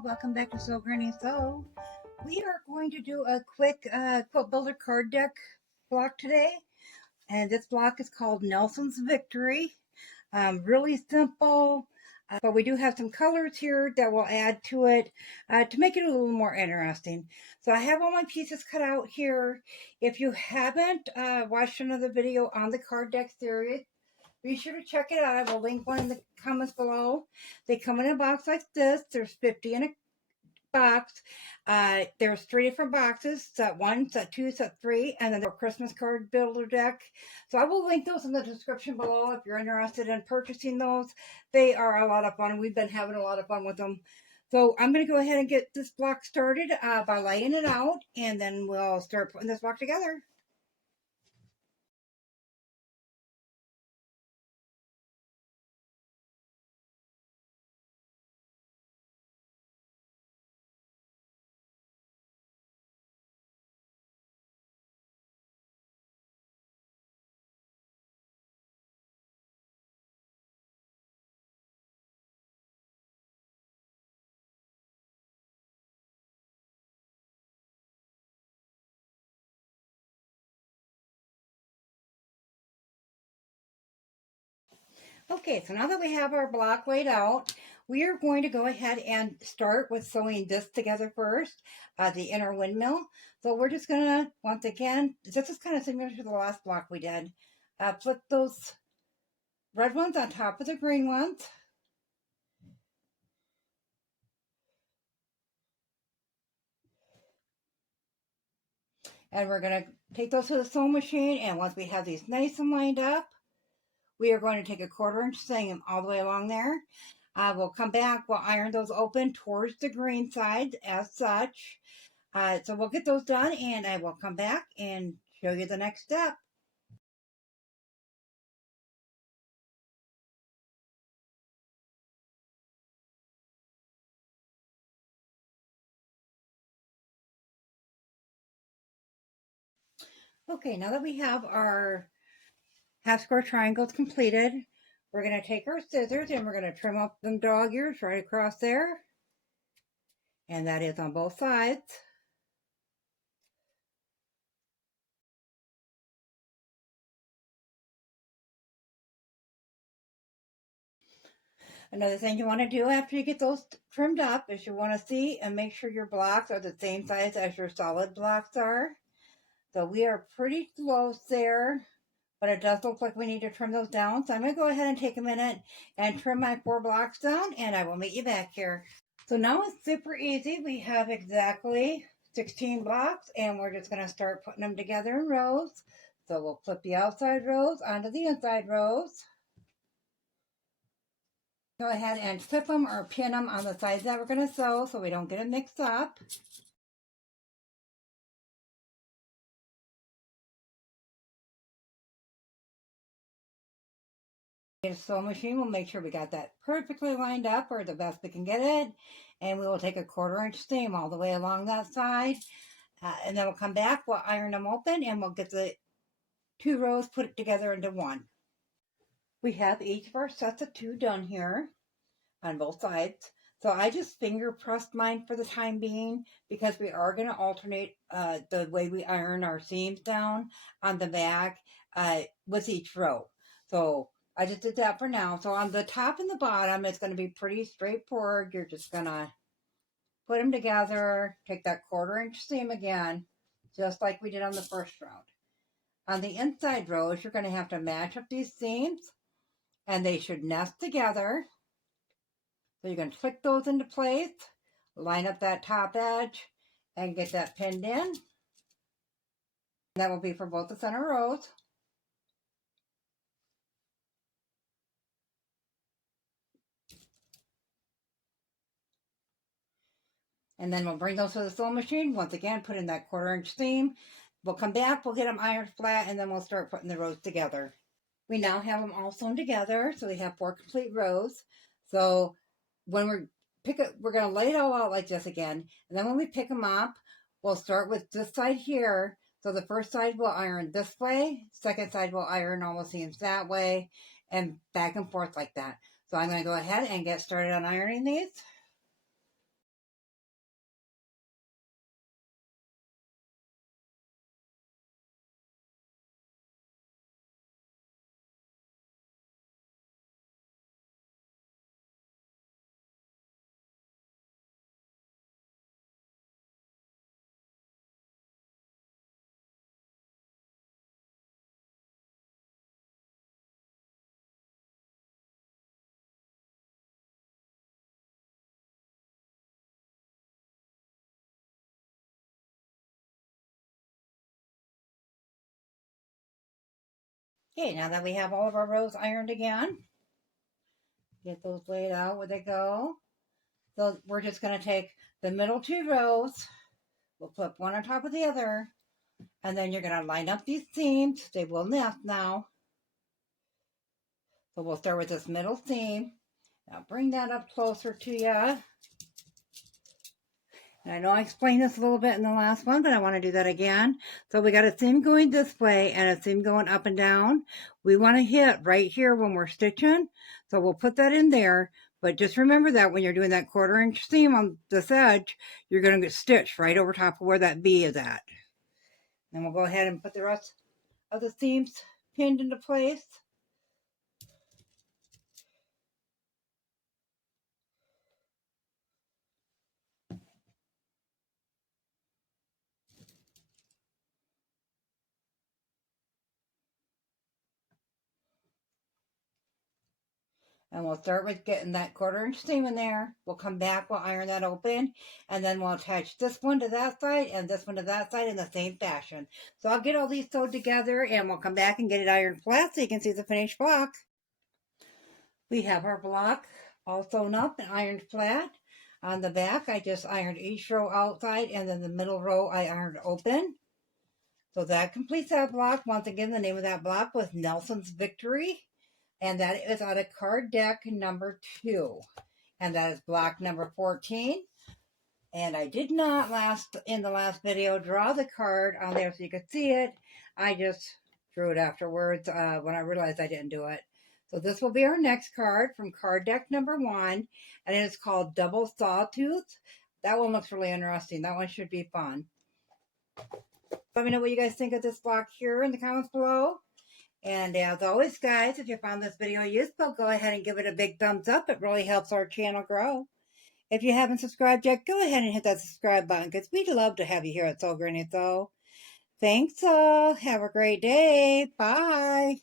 channel. Welcome back to Sew Granny Sew. We are going to do a quick quilt builder card deck block today, and this block is called Nelson's Victory. Really simple, but we do have some colors here that will add to it to make it a little more interesting. So I have all my pieces cut out here. If you haven't watched another video on the card deck series, be sure to check it out. I will link one in the comments below. They come in a box like this. There's 50 in a box. There's 3 different boxes, set 1, set 2, set 3, and then the Christmas card builder deck. So I will link those in the description below if you're interested in purchasing those. They are a lot of fun. We've been having a lot of fun with them. So I'm going to go ahead and get this block started by laying it out, and then we'll start putting this block together. Okay, so now that we have our block laid out, we are going to go ahead and start with sewing this together first, the inner windmill. So we're just going to, once again, this is kind of similar to the last block we did. Put those red ones on top of the green ones. And we're going to take those to the sewing machine, and once we have these nice and lined up, we are going to take a 1/4 inch seam all the way along there. We'll come back, we'll iron those open towards the green side as such. So we'll get those done, and I will come back and show you the next step. Okay, now that we have our half square triangles completed, we're going to take our scissors and we're going to trim up them dog ears right across there. And that is on both sides. Another thing you want to do after you get those trimmed up is you want to see and make sure your blocks are the same size as your solid blocks are. So we are pretty close there, but it does look like we need to trim those down. So I'm going to go ahead and take a minute and trim my 4 blocks down, and I will meet you back here. So now it's super easy. We have exactly 16 blocks, and we're just going to start putting them together in rows. So we'll flip the outside rows onto the inside rows. Go ahead and flip them or pin them on the sides that we're going to sew so we don't get them mixed up. The sewing machine, we'll make sure we got that perfectly lined up or the best we can get it, and we will take a 1/4 inch seam all the way along that side, and then we'll come back, we'll iron them open, and we'll get the 2 rows put together into one. We have each of our sets of 2 done here on both sides. So I just finger pressed mine for the time being because we are going to alternate the way we iron our seams down on the back with each row. So I just did that for now. So on the top and the bottom, it's going to be pretty straightforward. You're just going to put them together, take that 1/4 inch seam again, just like we did on the first round. On the inside rows, you're going to have to match up these seams, and they should nest together. So you can click those into place, line up that top edge, and get that pinned in. That will be for both the center rows. And then we'll bring those to the sewing machine. Once again, put in that 1/4 inch seam. We'll come back, we'll get them ironed flat, and then we'll start putting the rows together. We now have them all sewn together, so we have 4 complete rows. So when we're going to lay it all out like this again, and then when we pick them up, we'll start with this side here. So the first side we'll iron this way, second side we'll iron all the seams that way, and back and forth like that. So I'm going to go ahead and get started on ironing these. Okay, now that we have all of our rows ironed again, get those laid out where they go. So we're just going to take the middle 2 rows, we'll flip one on top of the other, and then you're going to line up these seams. They will nest now. So we'll start with this middle seam. Now bring that up closer to you. And I know I explained this a little bit in the last one, but I want to do that again. So we got a seam going this way and a seam going up and down. We want to hit right here when we're stitching. So we'll put that in there. But just remember that when you're doing that 1/4 inch seam on this edge, you're going to get stitched right over top of where that V is at. Then we'll go ahead and put the rest of the seams pinned into place. And we'll start with getting that 1/4 inch seam in there. We'll come back, we'll iron that open, and then we'll attach this one to that side and this one to that side in the same fashion. So I'll get all these sewed together and we'll come back and get it ironed flat so you can see the finished block. We have our block all sewn up and ironed flat. On the back, I just ironed each row outside, and then the middle row I ironed open. So that completes that block. Once again, the name of that block was Nelson's Victory. And that is out of card deck number 2. And that is block number 14. And I did not in the last video draw the card on there so you could see it. I just drew it afterwards when I realized I didn't do it. So this will be our next card from card deck number 1. And it is called Double Sawtooth. That one looks really interesting. That one should be fun. Let me know what you guys think of this block here in the comments below. And as always, guys, if you found this video useful, go ahead and give it a big thumbs up. It really helps our channel grow. If you haven't subscribed yet, go ahead and hit that subscribe button because we'd love to have you here at Sew Granny Sew. Thanks all. Have a great day. Bye.